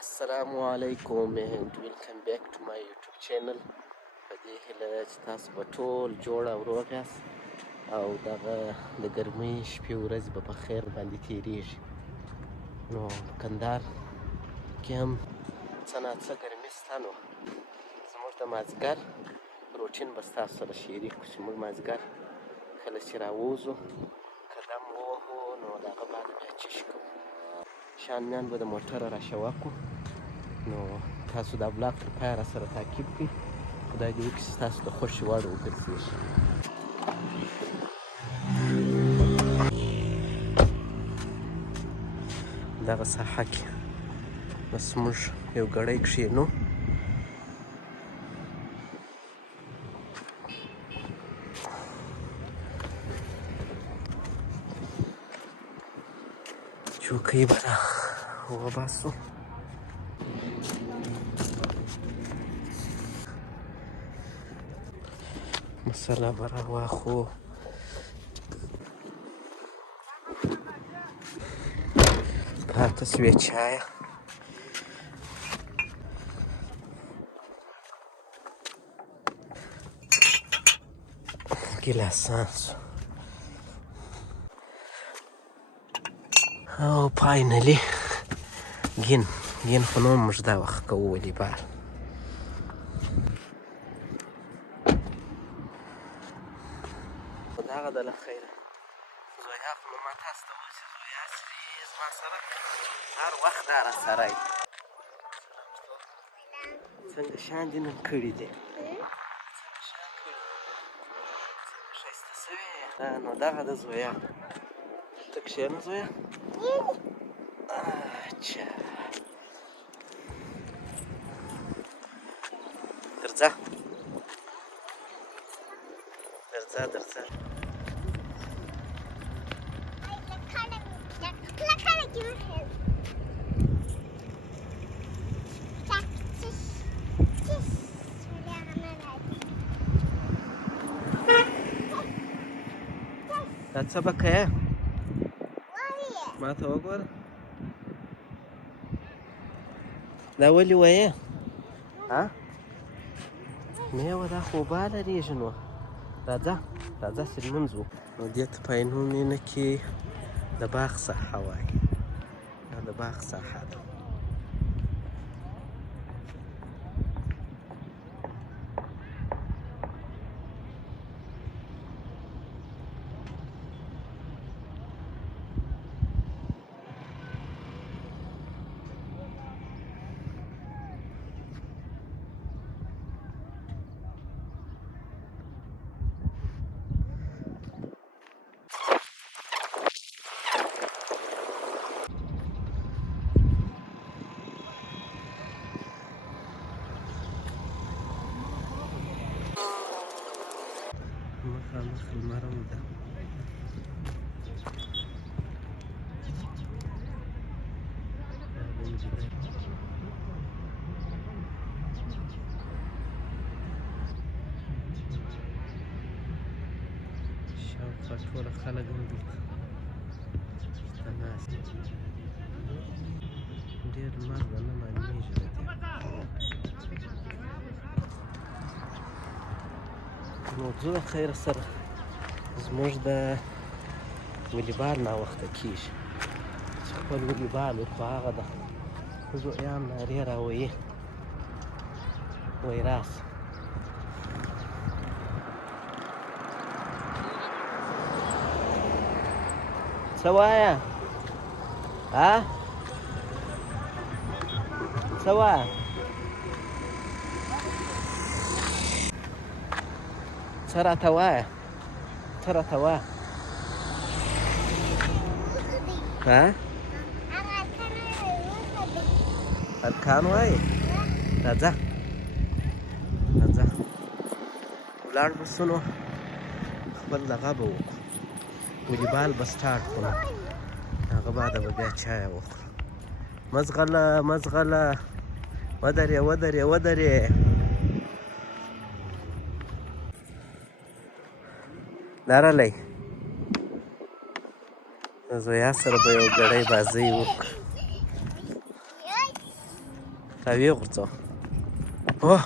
السلام علیکم and welcome back to my YouTube channel. په دې هیله چې تاسو به ټول جوړ او روغ یاست او دغه د ګرمۍ شپې ورځې به په خیر باندې تېرېږي. نو په کندهار کې هم څه ناڅه ګرمي شته. نو زموږ د مازدیګر روټین به ستاسو سره شریک کړو چې موږ مازدیګر کله چې راووځو قدم ووهو نو د هغه بعد بیا چش کوو. شیان میان به د موټره راشوه کړو. نو تاسو دا بلاګ تر پایه راسره تعقیب کړئ. خدای دې وکړي چې ستاسو د خوښې وړ وګرځېږي. دغه ساحه کې بس موږ یو ګړی کښېنو. چوکۍ به را وباسو. مساله به را واخو. پاته سوې چایه. ګیلاسان سو. او فاینلي ګین خو نو موږ دا وخت کوو والیبال. دغه ده له خیره زویا خو نو ما تاسو ته وویل چې زویا چې زما سره هر وخت دا راسره وي. څنګه شیان دې نن کړي دي؟ څنګه شیان کړي دي؟ څنګه ښایسته شوې یې؟ نو دغه ده زویا. ته کښېنه زویا. اچھا درځه. دا څه به کوې؟ ما ته وګوره. دا ولې وایې؟ میوه دا خو اوبه لرېږي. نو راځه چې لمونځ وکړو. نو دې ته په عینو مینه کې د باغ ساحه وایي. دا د باغ ساحه ده. مخامخ لمر هم ده. شاوخوا ټوله خلک هم دلته ناست دي. ډېر لمر به نه معلومېږي له دې. نو ځو د خیره سره زموږ د والیبال ناوخته کېږي چې خپل والیبال وکړو. هغه د زویان نارې راوهي وایي راسه. څه وایه؟ څه وایه؟ څه راته وایه؟ ارکان وایي؟ راځه ولاړ به سو. نو خپل دغه به وکړو. والیبال به سټارټ کړو. هغه بعده به بیا چای وخورو. مزغله ودرې. لرلی د زویا سره به یو ګړی بازۍ وکړو. راویې غورځوه. اوه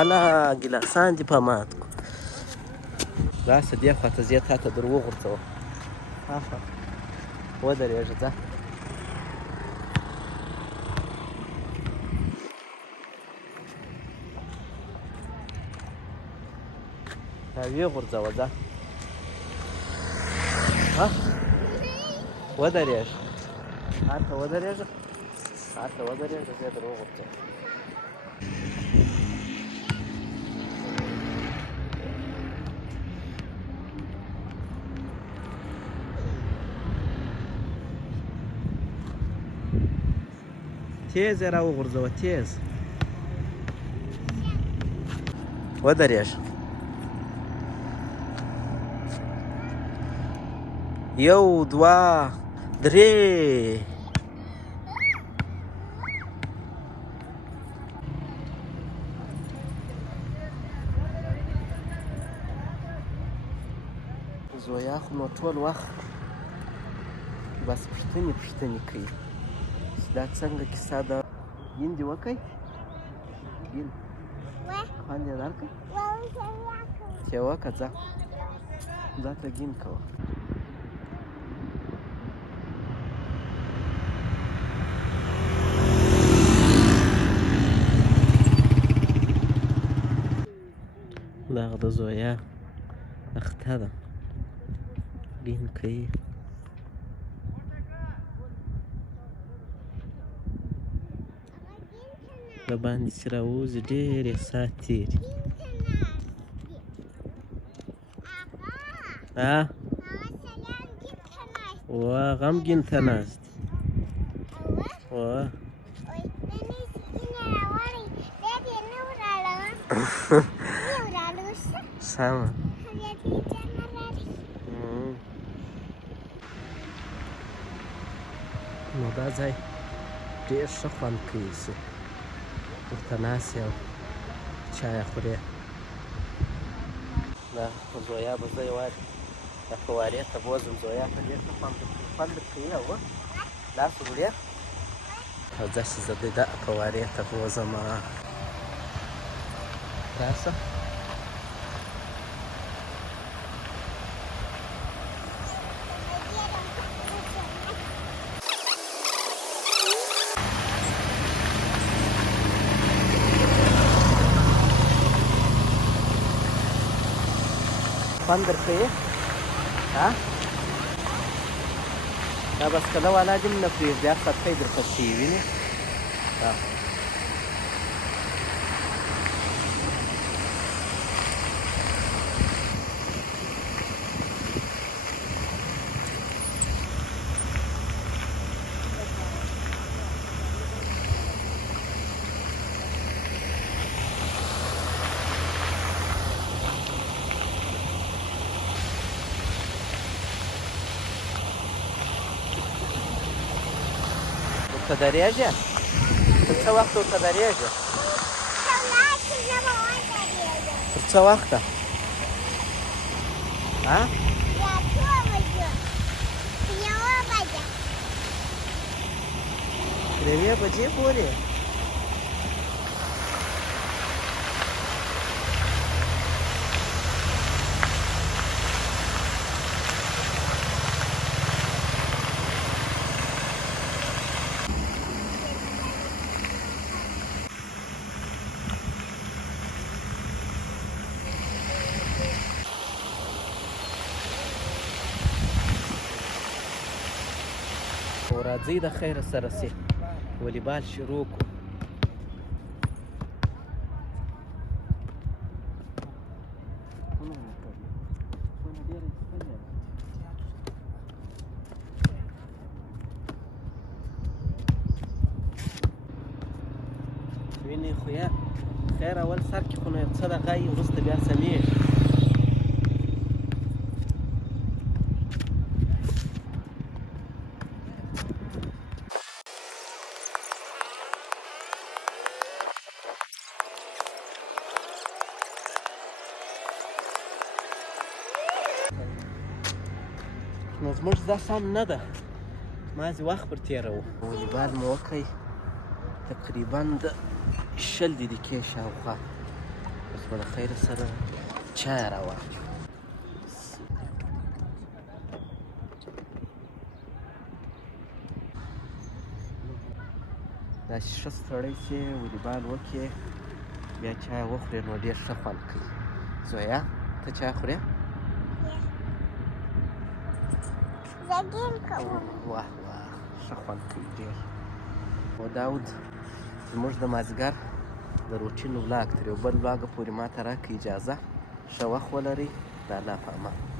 الله ګیلاسان دې په مات کړو. راسه دې خوا ته ځې تا ته در وغورځوه. هاخوا ودرېږه ځه. راویې غورځوه ځه. ها ودرېږه. هلته ودرېږه. هلته ودرېږه زه یې در وغورځوم. تیز یې را وغورځوه تیز. ودرېږه. یو دوه درې. زویا خو نو ټول وخت بس پوښتنې کوي چې دا څنګه کیسه ده. ګین دې وکئ. ګین خوند یې درکړ. چې وکړه ځه ځه ته ګین کوه. دغه د زویا اخته ده ګین کوي. د باندې چې راوځي ډېرې ساعت تېري. وا غمګین ته ناست وا سمه. نو دا ځای ډېر ښه خوند کوي چې ورته ناست یې او چای خورې. دا زویا به زه یوازې دا فوارې ته بوځم. زویا ته ډېر ښه خوند کوي او لاس وړې او ځه چې زه د فوارې ته بوځم. راسه خوند درکوي. دا بسکله والا دې نه پرېږدي هر ساعت درپسې وینې. ته درېږې؟ تر څه وخته ورته درېږې؟ تر څه وخته؟ تر 1 بجې پورې؟ راځئ د خیره سره سي والیبال شروع کړو. وینې خو یا خیر اول سر کې خو نو یو څه دغه یي وروسته بیا سمیږي. نو زموږ دا سم نه ده. مازې وخت پر تېروو. والیبال مو وکړئ تقریبا د 20 دقیقې شاوخوا اوس به د خیر سره چای راواخلو. داسې ښه ستړی چې ولیبال وکړې بیا چای وخورې نو ډېر ښه خوند کوي. زویا ته چای خورې؟ زه ګیم کوم. واه واه ښه خوند کوي ډېر. و داود زموږ د مازدیګر د روټین ولاګ تر یو بل ولاګه پورې ما ته راکړه اجازه. ښه وخت ولرئ. د الله په امان.